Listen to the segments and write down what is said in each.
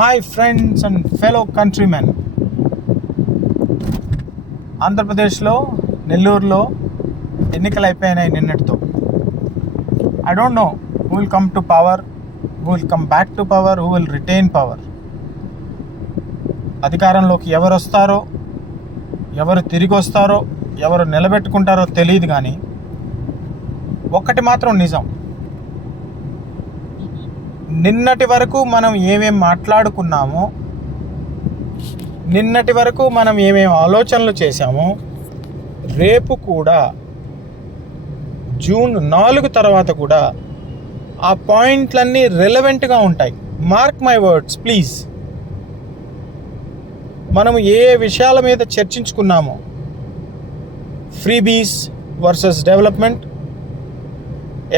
Hi friends and fellow countrymen. ఆంధ్రప్రదేశ్లో నెల్లూరులో ఎన్నికలు అయిపోయినాయి నిన్నటితో. I don't know who will come to power, who will come back to power, who will retain power. అధికారంలోకి ఎవరు వస్తారో, ఎవరు తిరిగి వస్తారో, ఎవరు నిలబెట్టుకుంటారో తెలియదు. కానీ ఒక్కటి మాత్రం నిజం, నిన్నటి వరకు మనం ఏమేం మాట్లాడుకున్నామో, నిన్నటి వరకు మనం ఏమేం ఆలోచనలు చేశామో, రేపు కూడా జూన్ 4 తర్వాత కూడా ఆ పాయింట్లన్నీ రెలవెంట్గా ఉంటాయి. Mark my words please. మనం ఏ విషయాల మీద చర్చించుకున్నామో, freebies versus development,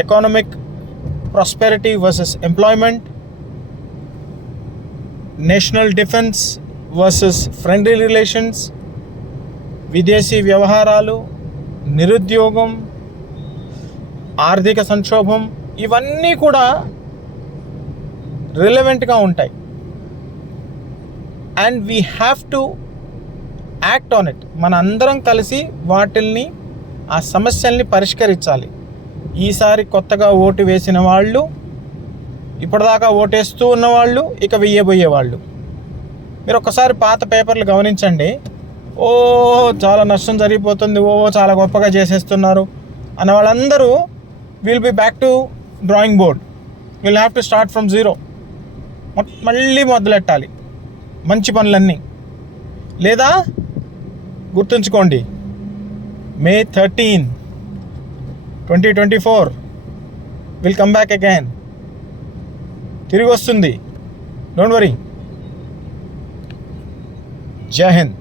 economic prosperity versus employment, national defence versus friendly relations, విదేశీ వ్యవహారాలు, నిరుద్యోగం, ఆర్థిక సంక్షోభం, ఇవన్నీ కూడా రిలవెంట్గా ఉంటాయి. And we have to act on it. మన అందరం కలిసి వాటిల్ని, ఆ సమస్యల్ని పరిష్కరించాలి. ఈసారి కొత్తగా ఓటు వేసిన వాళ్ళు, ఇప్పటిదాకా ఓటేస్తూ ఉన్నవాళ్ళు, ఇక వెయ్యబోయే వాళ్ళు, మీరు ఒక్కసారి పాత పేపర్లు గమనించండి. ఓ చాలా నష్టం జరిగిపోతుంది, ఓ చాలా గొప్పగా చేసేస్తున్నారు అన్న వాళ్ళందరూ will be back to drawing board. Will have to start from zero. మళ్ళీ మొదలెట్టాలి మంచి పనులన్నీ. లేదా గుర్తుంచుకోండి, May 13, 2024 will come back again. తిరిగి వస్తుంది. Don't worry. జై హింద్.